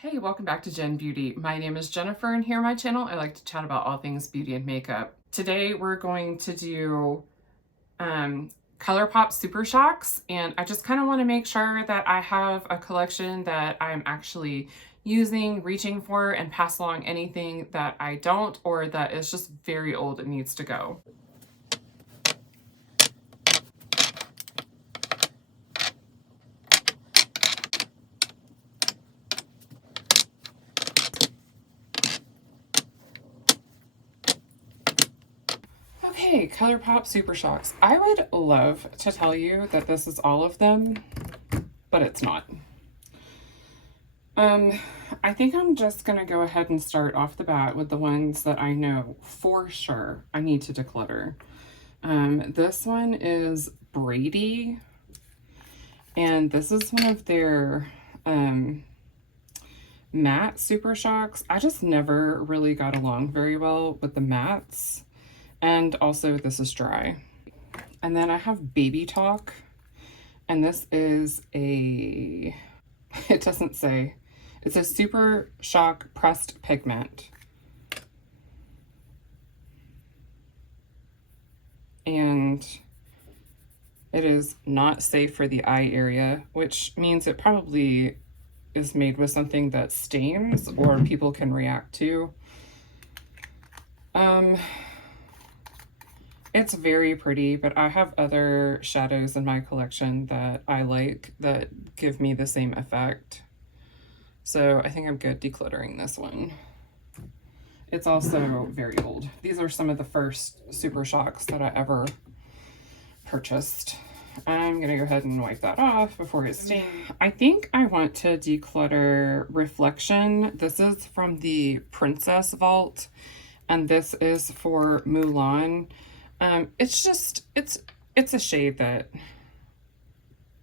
Hey, welcome back to Jen Beauty. My name is Jennifer, and here on my channel I like to chat about all things beauty and makeup. Today we're going to do Colourpop Supershocks, and I just kind of want to make sure that I have a collection that I'm actually using, reaching for, and pass along anything that I don't or that is just very old and needs to go. Okay, Colourpop Supershocks. I would love to tell you that this is all of them, but it's not. I think I'm just gonna go ahead and start off the bat with the ones that I know for sure I need to declutter. This one is Brady, and this is one of their matte Super Shocks. I just never really got along very well with the mattes, and also this is dry. And then I have Baby Talk, and this is a, it doesn't say, it's a Super Shock Pressed Pigment. And it is not safe for the eye area, which means it probably is made with something that stains or people can react to. It's very pretty, but I have other shadows in my collection that I like that give me the same effect. So I think I'm good decluttering this one. It's also very old. These are some of the first Super Shocks that I ever purchased. I'm gonna go ahead and wipe that off before it stains. I think I want to declutter Reflection. This is from the Princess Vault, and this is for Mulan. It's just, it's a shade that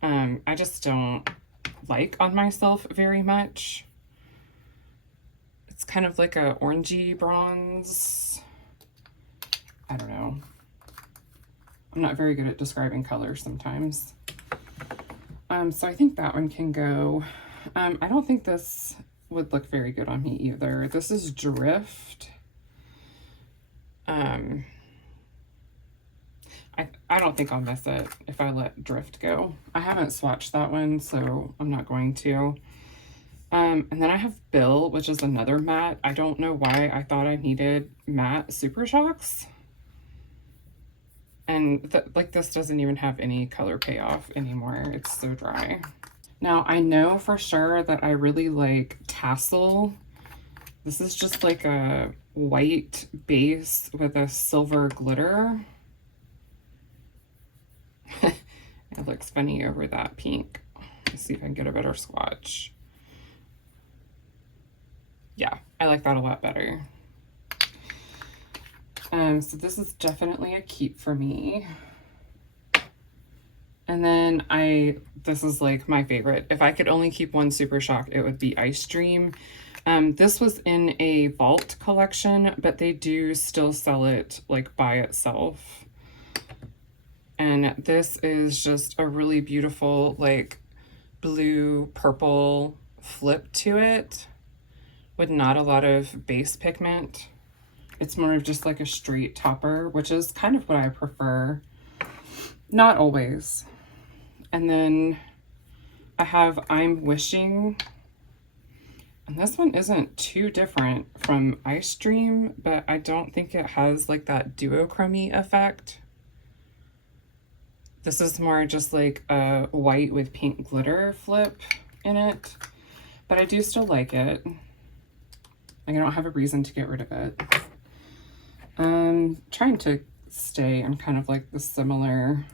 I just don't like on myself very much. It's kind of like a orangey bronze. I don't know. I'm not very good at describing colors sometimes. So I think that one can go. I don't think this would look very good on me either. This is Drift. I don't think I'll miss it if I let Drift go. I haven't swatched that one, so I'm not going to. And then I have Bill, which is another matte. I don't know why I thought I needed matte Super Shocks. And like this doesn't even have any color payoff anymore. It's so dry. Now I know for sure that I really like Tassel. This is just like a white base with a silver glitter. It looks funny over that pink. Let's see if I can get a better swatch. Yeah, I like that a lot better. So this is definitely a keep for me. And then this is like my favorite. If I could only keep one Super Shock, it would be Ice Dream. This was in a Vault collection, but they do still sell it like by itself. And this is just a really beautiful like blue purple flip to it with not a lot of base pigment. It's more of just like a straight topper, which is kind of what I prefer. Not always. And then I have I'm Wishing. And this one isn't too different from Ice Dream, but I don't think it has like that duochrome effect. This is more just like a white with pink glitter flip in it, but I do still like it. Like I don't have a reason to get rid of it. Trying to stay in kind of like the similar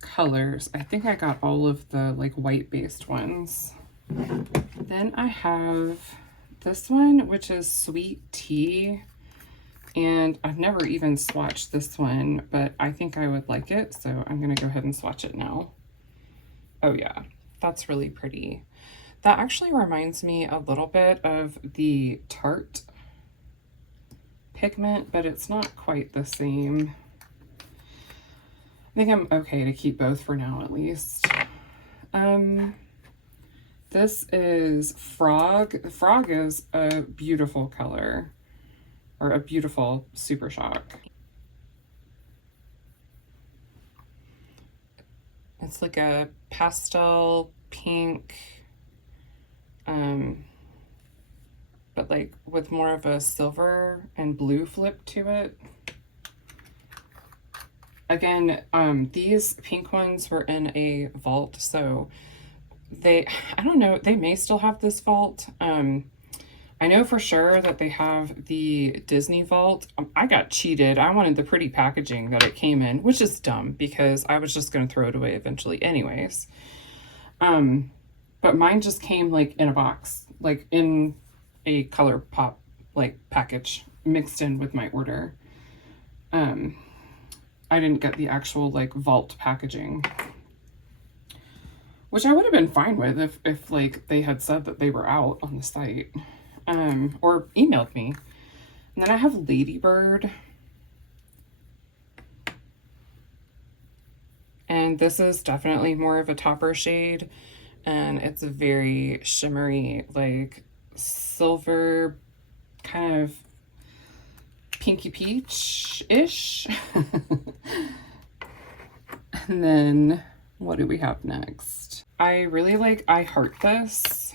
colors. I think I got all of the like white based ones. Then I have this one, which is Sweet Tea. And I've never even swatched this one, but I think I would like it. So I'm going to go ahead and swatch it now. Oh yeah, that's really pretty. That actually reminds me a little bit of the Tarte pigment, but it's not quite the same. I think I'm okay to keep both for now at least. This is Frog. Frog is a beautiful color, or a beautiful Super Shock. It's like a pastel pink, but like with more of a silver and blue flip to it. Again, these pink ones were in a vault, so I don't know, they may still have this vault. I know for sure that they have the Disney vault. I got cheated. I wanted the pretty packaging that it came in, which is dumb because I was just going to throw it away eventually anyways. But mine just came like in a box, like in a Colourpop like package mixed in with my order. I didn't get the actual like vault packaging, which I would have been fine with if like they had said that they were out on the site, or emailed me. And then I have Ladybird, and this is definitely more of a topper shade, and it's a very shimmery, like silver, kind of pinky peach-ish. And then what do we have next? I really like I Heart This.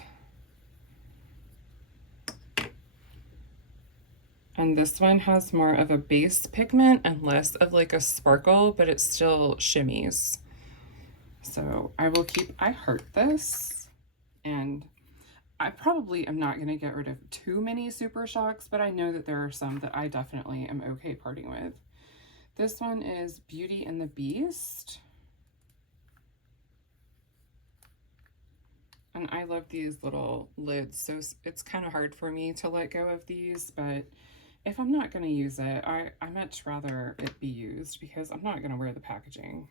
And this one has more of a base pigment and less of like a sparkle, but it still shimmies. So I will keep I Heart This. And I probably am not going to get rid of too many Super Shocks, but I know that there are some that I definitely am okay parting with. This one is Beauty and the Beast. And I love these little lids, so it's kind of hard for me to let go of these, but if I'm not going to use it, I much rather it be used because I'm not going to wear the packaging.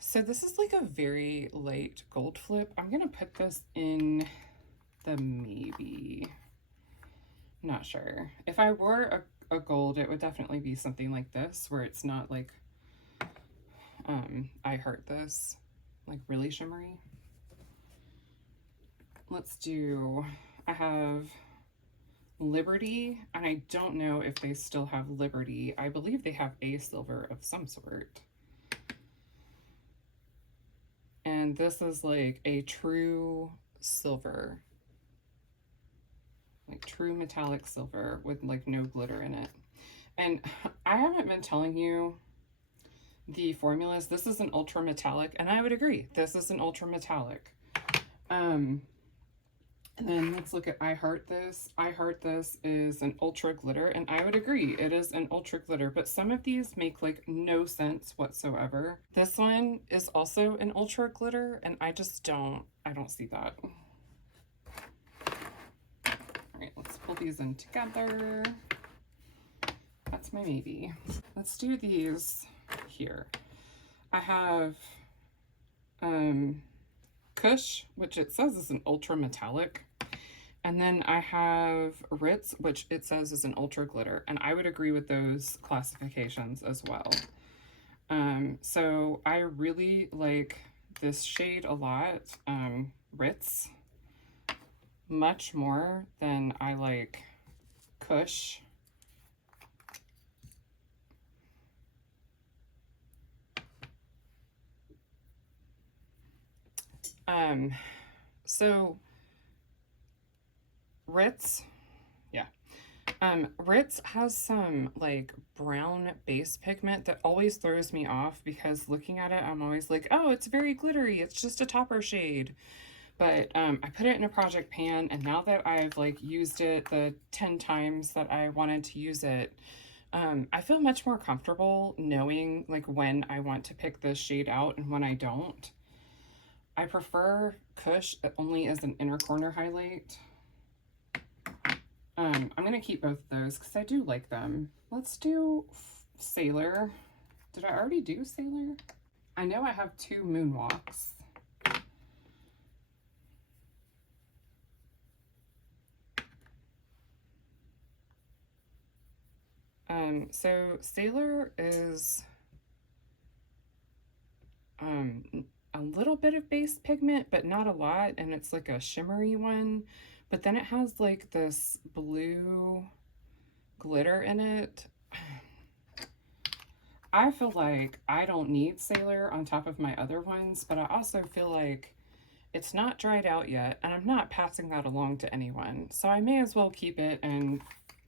So this is like a very light gold flip. I'm going to put this in the maybe. Not sure. If I wore a gold, it would definitely be something like this, where it's not like, I Heart This, like really shimmery. Let's do, I have Liberty, and I don't know if they still have Liberty. I believe they have a silver of some sort. And this is like a true silver, like true metallic silver with like no glitter in it. And I haven't been telling you the formulas. This is an ultra metallic, and I would agree, this is an ultra metallic. And then let's look at I Heart This. I Heart This is an ultra glitter, and I would agree, it is an ultra glitter, but some of these make like no sense whatsoever. This one is also an ultra glitter, and I don't see that. All right, let's pull these in together. That's my maybe. Let's do these here. I have Kush, which it says is an ultra metallic. And then I have Ritz, which it says is an ultra glitter. And I would agree with those classifications as well. So I really like this shade a lot, Ritz, much more than I like Kush. So Ritz, yeah. Ritz has some like brown base pigment that always throws me off because looking at it, I'm always like, oh, it's very glittery. It's just a topper shade. But I put it in a project pan, and now that I've like used it the 10 times that I wanted to use it, I feel much more comfortable knowing like when I want to pick this shade out and when I don't. I prefer Kush only as an inner corner highlight. I'm going to keep both of those because I do like them. Let's do Sailor. Did I already do Sailor? I know I have 2 Moonwalks. So Sailor is a little bit of base pigment, but not a lot, and it's like a shimmery one, but then it has like this blue glitter in it. I feel like I don't need Sailor on top of my other ones, but I also feel like it's not dried out yet, and I'm not passing that along to anyone, so I may as well keep it and,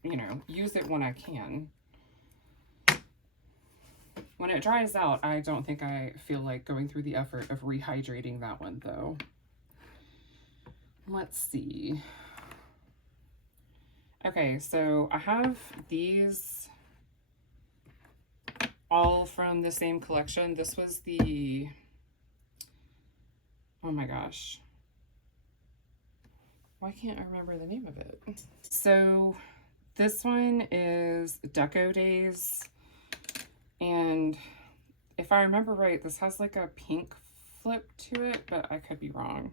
you know, use it when I can. When it dries out, I don't think I feel like going through the effort of rehydrating that one, though. Let's see. Okay, so I have these all from the same collection. This was the, oh my gosh, why can't I remember the name of it? So this one is Deco Days, and if I remember right, this has like a pink flip to it, but I could be wrong.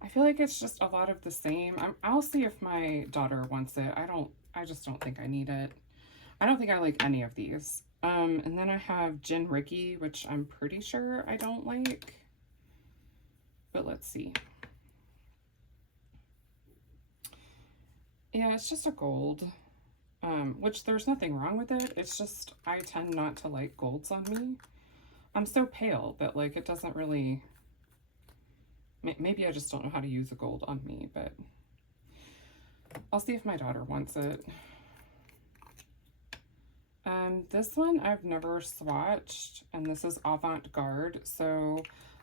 I feel like it's just a lot of the same. I'll see if my daughter wants it. I just don't think I need it. I don't think I like any of these. And then I have Gin Ricky, which I'm pretty sure I don't like, but let's see. Yeah, it's just a gold, which there's nothing wrong with it. It's just, I tend not to like golds on me. I'm so pale that like it doesn't really, maybe I just don't know how to use a gold on me, but I'll see if my daughter wants it. This one I've never swatched, and this is Avant Garde, so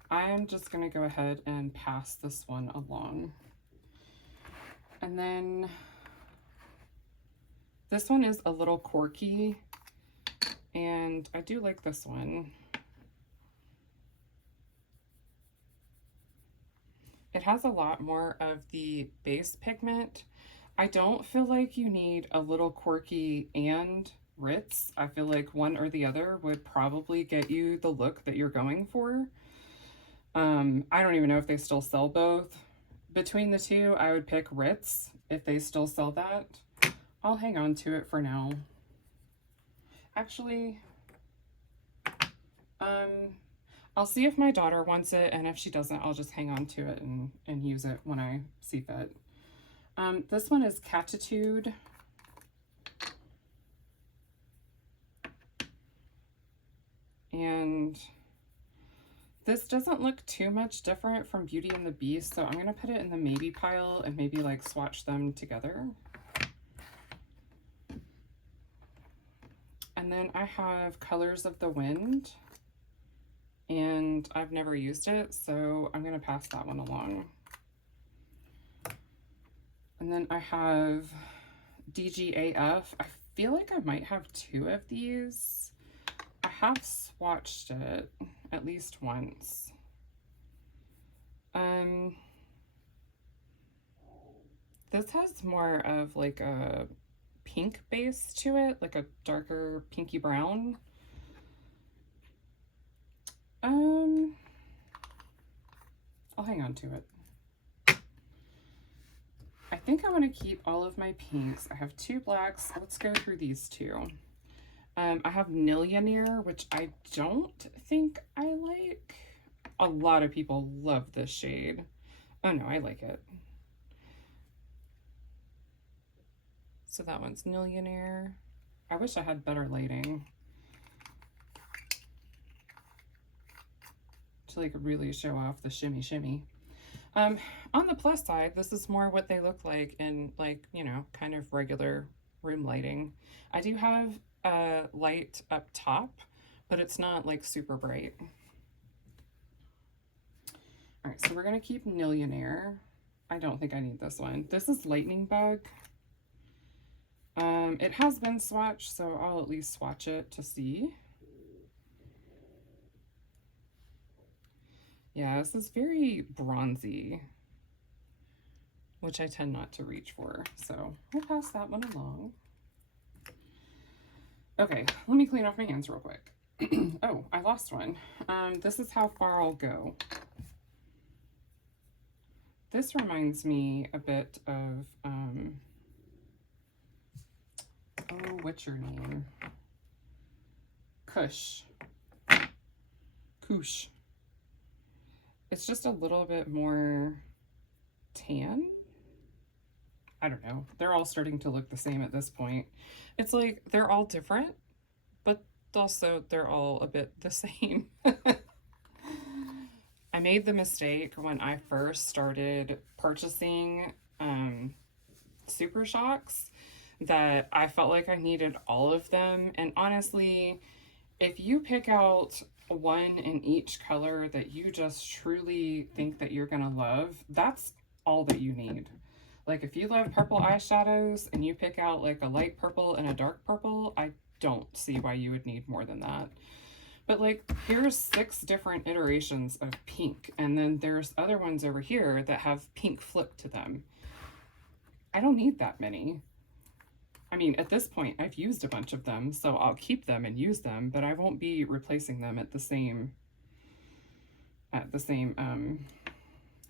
I'm just going to go ahead and pass this one along. And then this one is a little quirky, and I do like this one. It has a lot more of the base pigment. I don't feel like you need a little quirky and Ritz. I feel like one or the other would probably get you the look that you're going for. I don't even know if they still sell both. Between the two, I would pick Ritz if they still sell that. I'll hang on to it for now. Actually, I'll see if my daughter wants it, and if she doesn't, I'll just hang on to it and use it when I see fit. This one is Catitude. And this doesn't look too much different from Beauty and the Beast, so I'm going to put it in the maybe pile and maybe like swatch them together. And then I have Colors of the Wind, and I've never used it, so I'm going to pass that one along. And then I have DGAF. I feel like I might have two of these. I have swatched it at least once. This has more of like a pink base to it, like a darker pinky brown. I'll hang on to it. I think I want to keep all of my pinks. I have two blacks. Let's go through these two. I have Millionaire, which I don't think I like. A lot of people love this shade. Oh no, I like it. So that one's Millionaire. I wish I had better lighting to like really show off the shimmy shimmy. On the plus side, this is more what they look like in like, you know, kind of regular room lighting. I do have a light up top, but it's not like super bright. All right, so we're gonna keep Millionaire. I don't think I need this one. This is Lightning Bug. It has been swatched, so I'll at least swatch it to see. Yeah, this is very bronzy, which I tend not to reach for, so we'll pass that one along. Okay, let me clean off my hands real quick. Oh, I lost one. This is How Far I'll Go. This reminds me a bit of what's your name? Kush. Kush. It's just a little bit more tan. I don't know. They're all starting to look the same at this point. It's like they're all different, but also they're all a bit the same. I made the mistake when I first started purchasing Supershocks that I felt like I needed all of them. And honestly, if you pick out one in each color that you just truly think that you're gonna love, that's all that you need. Like if you love purple eyeshadows and you pick out like a light purple and a dark purple, I don't see why you would need more than that. But like here's 6 different iterations of pink, and then there's other ones over here that have pink flip to them. I don't need that many. I mean, at this point, I've used a bunch of them, so I'll keep them and use them, but I won't be replacing them at the same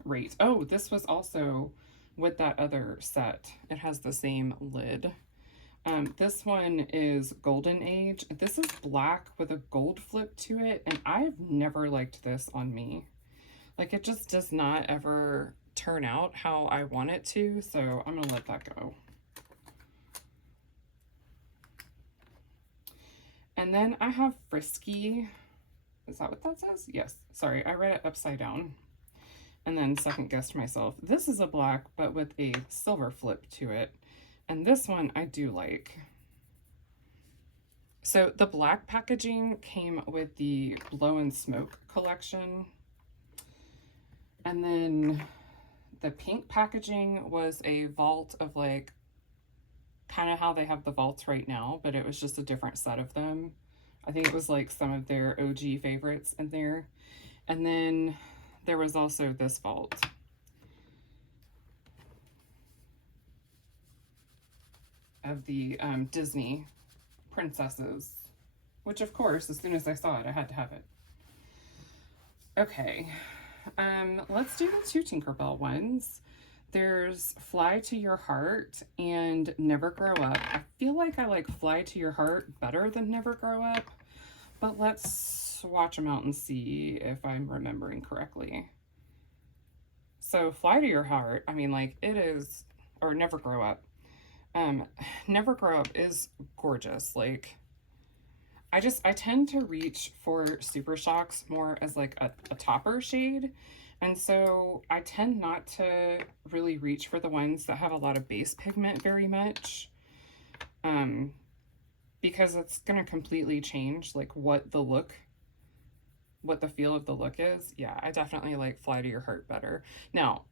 rate. Oh, this was also with that other set. It has the same lid. This one is Golden Age. This is black with a gold flip to it, and I've never liked this on me. Like, it just does not ever turn out how I want it to, so I'm gonna let that go. And then I have Frisky. Is that what that says? Yes. Sorry, I read it upside down and then second guessed myself. This is a black, but with a silver flip to it. And this one I do like. So the black packaging came with the Blow and Smoke collection. And then the pink packaging was a vault of like, kind of how they have the vaults right now, but it was just a different set of them. I think it was like some of their OG favorites in there. And then there was also this vault. Of the Disney princesses, which of course, as soon as I saw it, I had to have it. Okay, let's do the 2 Tinkerbell ones. There's Fly to Your Heart and Never Grow Up. I feel like I like Fly to Your Heart better than Never Grow Up, but let's swatch them out and see if I'm remembering correctly. So Fly to Your Heart, I mean, like it is, or Never Grow Up. Never Grow Up is gorgeous. Like I tend to reach for Supershocks more as like a topper shade. And so I tend not to really reach for the ones that have a lot of base pigment very much. Because it's going to completely change like what the feel of the look is. Yeah, I definitely like Fly to Your Heart better. Now,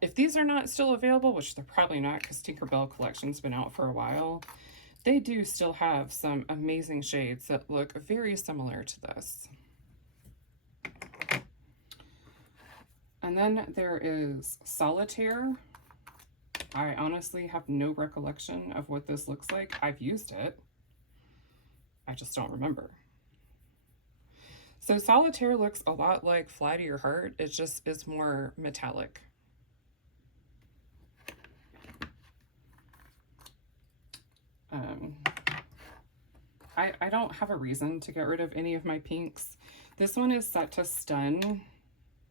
if these are not still available, which they're probably not because Tinkerbell collection's been out for a while, they do still have some amazing shades that look very similar to this. And then there is Solitaire. I honestly have no recollection of what this looks like. I've used it. I just don't remember. So Solitaire looks a lot like Fly to Your Heart. It just is more metallic. I don't have a reason to get rid of any of my pinks. This one is set to Stun,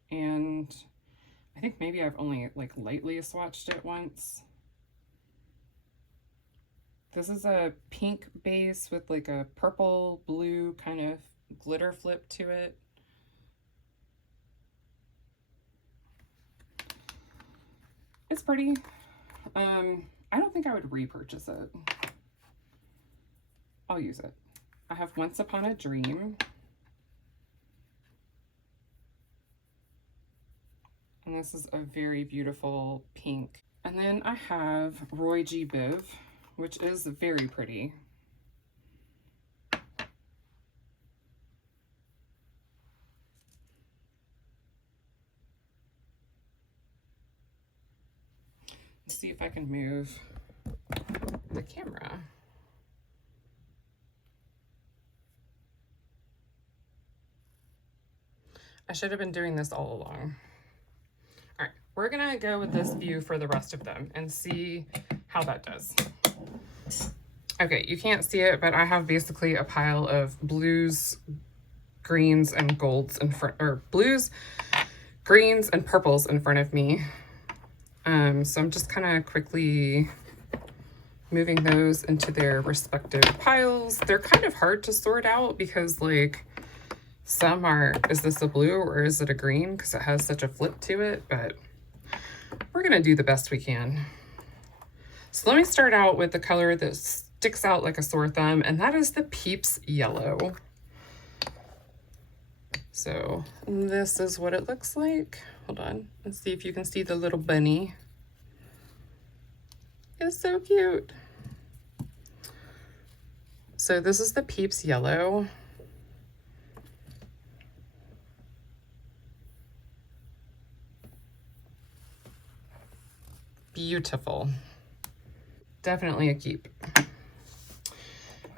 and I think maybe I've only like lightly swatched it once. This is a pink base with like a purple blue kind of glitter flip to it. It's pretty. I don't think I would repurchase it. I'll use it. I have Once Upon a Dream. And this is a very beautiful pink. And then I have Roy G. Biv, which is very pretty. Let's see if I can move the camera. I should have been doing this all along. All right, we're gonna go with this view for the rest of them and see how that does. Okay, you can't see it, but I have basically a pile of blues, greens, and golds in front, or blues, greens, and purples in front of me. So I'm just kind of quickly moving those into their respective piles. They're kind of hard to sort out because like some are, is this a blue or is it a green? Because it has such a flip to it, but we're gonna do the best we can. So let me start out with the color that sticks out like a sore thumb, and that is the Peeps Yellow. So this is what it looks like. Hold on, let's see if you can see the little bunny. It's so cute. So this is the Peeps Yellow. Beautiful. Definitely a keep.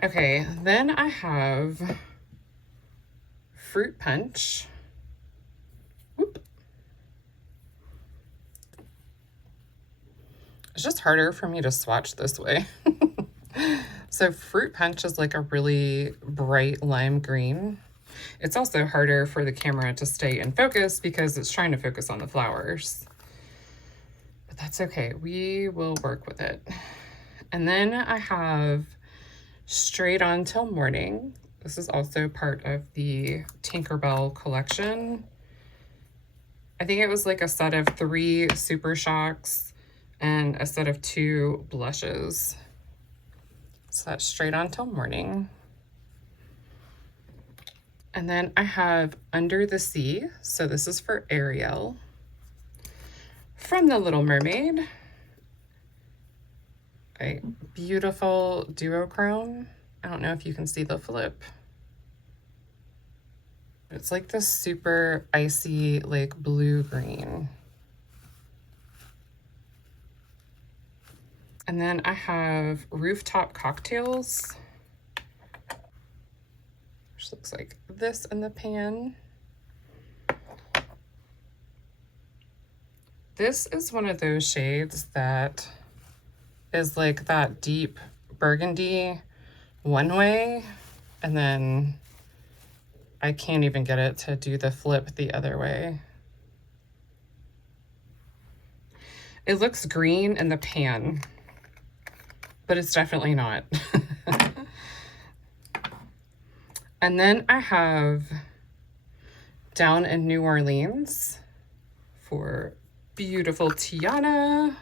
Okay, then I have Fruit Punch. Whoop. It's just harder for me to swatch this way. So Fruit Punch is like a really bright lime green. It's also harder for the camera to stay in focus because it's trying to focus on the flowers. But that's okay, we will work with it. And then I have Straight On Till Morning. This is also part of the Tinkerbell collection. I think it was like a set of 3 Supershocks and a set of 2 blushes. So that's Straight On Till Morning. And then I have Under the Sea. So this is for Ariel from The Little Mermaid. A beautiful duochrome. I don't know if you can see the flip. It's like this super icy, like blue-green. And then I have Rooftop Cocktails, which looks like this in the pan. This is one of those shades that is like that deep burgundy one way, and then I can't even get it to do the flip the other way. It looks green in the pan, but it's definitely not. And then I have Down in New Orleans for beautiful Tiana.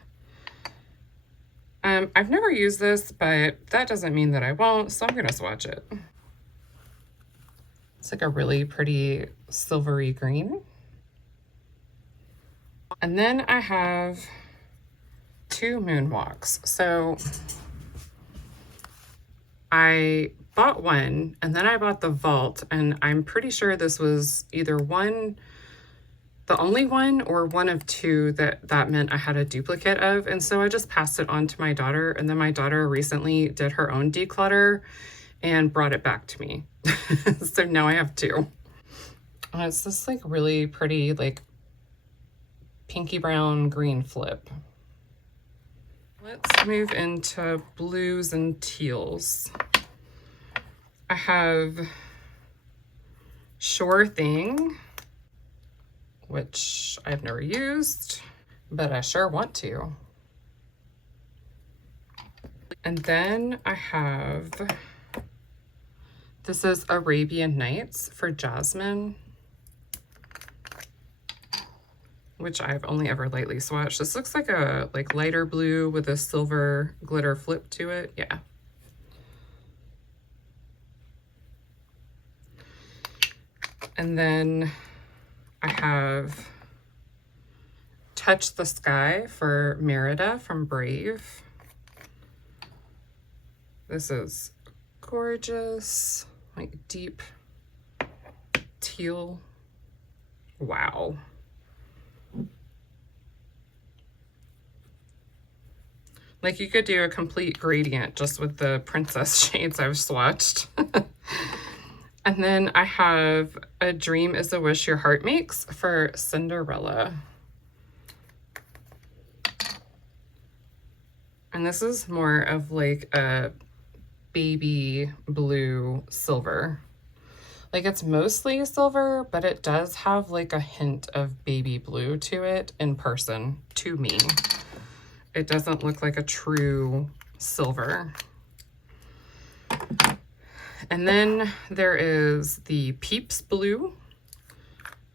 I've never used this, but that doesn't mean that I won't, so I'm gonna swatch it. It's like a really pretty silvery green. And then I have 2 Moonwalks. So I bought one and then I bought the Vault, and I'm pretty sure this was either the only one or one of 2 that meant I had a duplicate of. And so I just passed it on to my daughter, and then my daughter recently did her own declutter and brought it back to me. So now I have 2. And it's this like really pretty like pinky brown green flip. Let's move into blues and teals. I have Sure Thing, which I've never used, but I sure want to. And then I have, this is Arabian Nights for Jasmine, which I've only ever lightly swatched. This looks like a lighter blue with a silver glitter flip to it. Yeah. And then I have Touch the Sky for Merida from Brave. This is gorgeous, like deep teal. Wow. Like you could do a complete gradient just with the princess shades I've swatched. And then I have A Dream is a Wish Your Heart Makes for Cinderella. And this is more of like a baby blue silver. Like it's mostly silver, but it does have like a hint of baby blue to it in person, to me. It doesn't look like a true silver. And then there is the Peeps blue.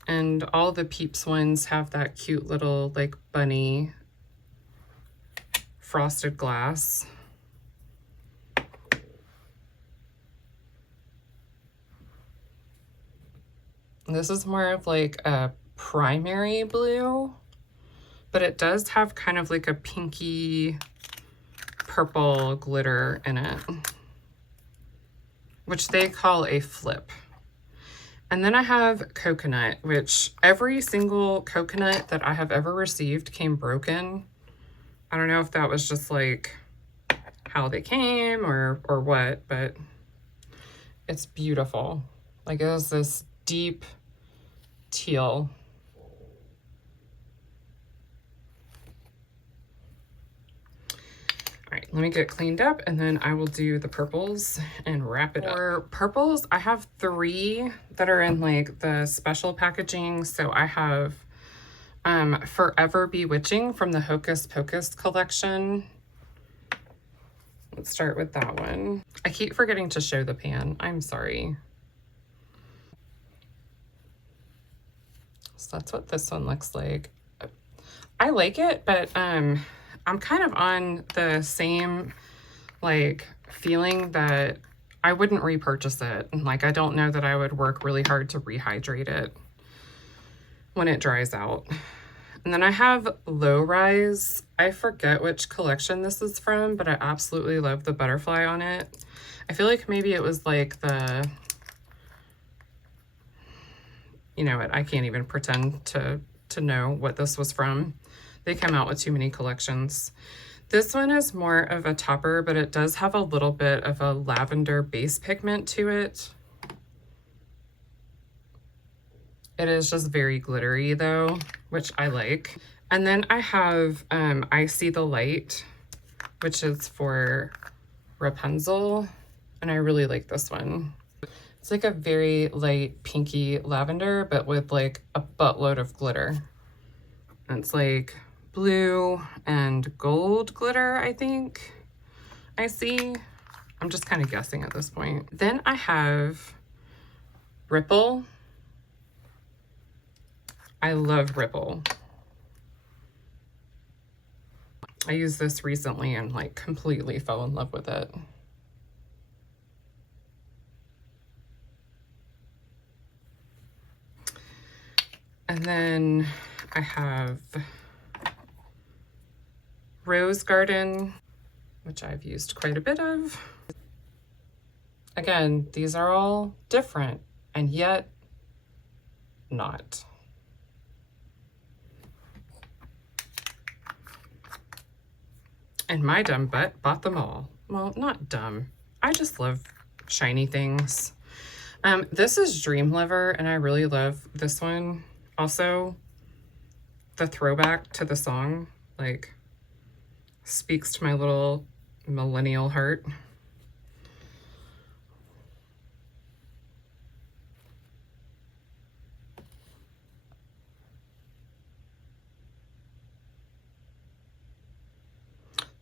And all the Peeps ones have that cute little like bunny frosted glass. This is more of like a primary blue, but it does have kind of like a pinky purple glitter in it, which they call a flip. And then I have coconut, which every single coconut that I have ever received came broken. I don't know if that was just like how they came or what, but it's beautiful. Like it was this deep teal. All right, let me get cleaned up and then I will do the purples and wrap it up. For purples, I have 3 that are in like the special packaging. So I have Forever Bewitching from the Hocus Pocus collection. Let's start with that one. I keep forgetting to show the pan. I'm sorry. So that's what this one looks like. I like it, but I'm kind of on the same like feeling that I wouldn't repurchase it. Like I don't know that I would work really hard to rehydrate it when it dries out. And then I have Low Rise. I forget which collection this is from, but I absolutely love the butterfly on it. I feel like maybe it was like the, you know what, I can't even pretend to know what this was from. They come out with too many collections. This one is more of a topper, but it does have a little bit of a lavender base pigment to it. It is just very glittery though, which I like. And then I have I See the Light, which is for Rapunzel. And I really like this one. It's like a very light pinky lavender, but with like a buttload of glitter. And it's like blue and gold glitter, I think I see. I'm just kind of guessing at this point. Then I have Ripple. I love Ripple. I used this recently and like completely fell in love with it. And then I have Rose Garden, which I've used quite a bit of. Again, these are all different and yet not. And my dumb butt bought them all. Well, not dumb. I just love shiny things. This is Dream Lover, and I really love this one. Also, the throwback to the song, like, speaks to my little millennial heart.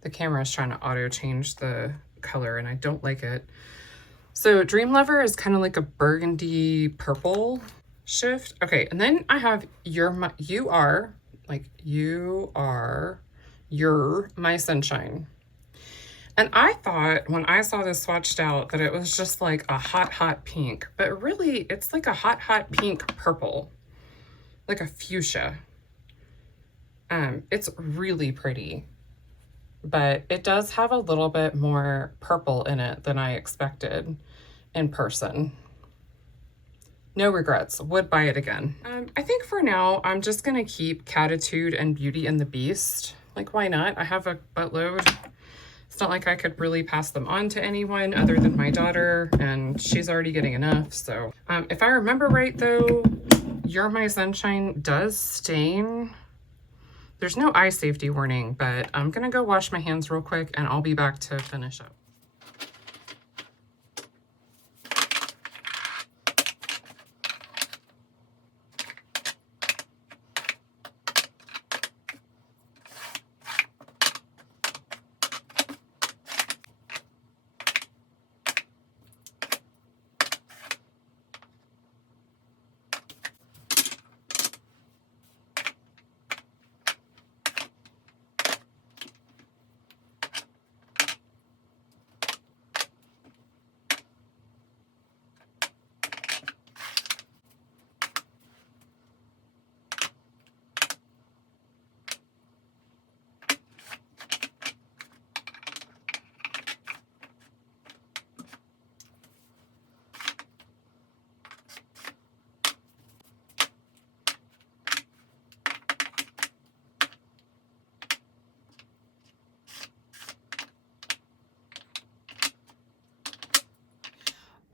The camera is trying to auto change the color and I don't like it. So Dream Lover is kind of like a burgundy purple shift. Okay, and then I have You're My Sunshine. And I thought when I saw this swatched out that it was just like a hot pink, but really it's like a hot pink purple, like a fuchsia. It's really pretty. But it does have a little bit more purple in it than I expected in person. No regrets, would buy it again. I think for now, I'm just gonna keep Catitude and Beauty and the Beast. Like, why not? I have a buttload. It's not like I could really pass them on to anyone other than my daughter, and she's already getting enough, so. If I remember right though, You're My Sunshine does stain. There's no eye safety warning, but I'm gonna go wash my hands real quick and I'll be back to finish up.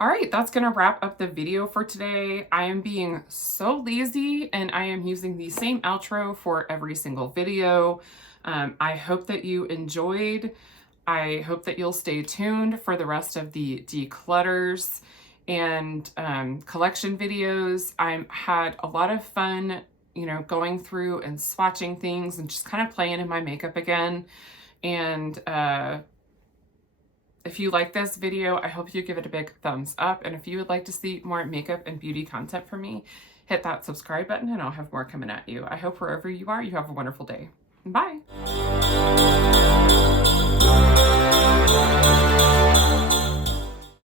All right, that's gonna wrap up the video for today. I am being so lazy and I am using the same outro for every single video. I hope that you enjoyed. I hope that you'll stay tuned for the rest of the declutters and collection videos. I had a lot of fun, you know, going through and swatching things and just kind of playing in my makeup again. And if you like this video, I hope you give it a big thumbs up. And if you would like to see more makeup and beauty content from me, hit that subscribe button and I'll have more coming at you. I hope wherever you are, you have a wonderful day. Bye.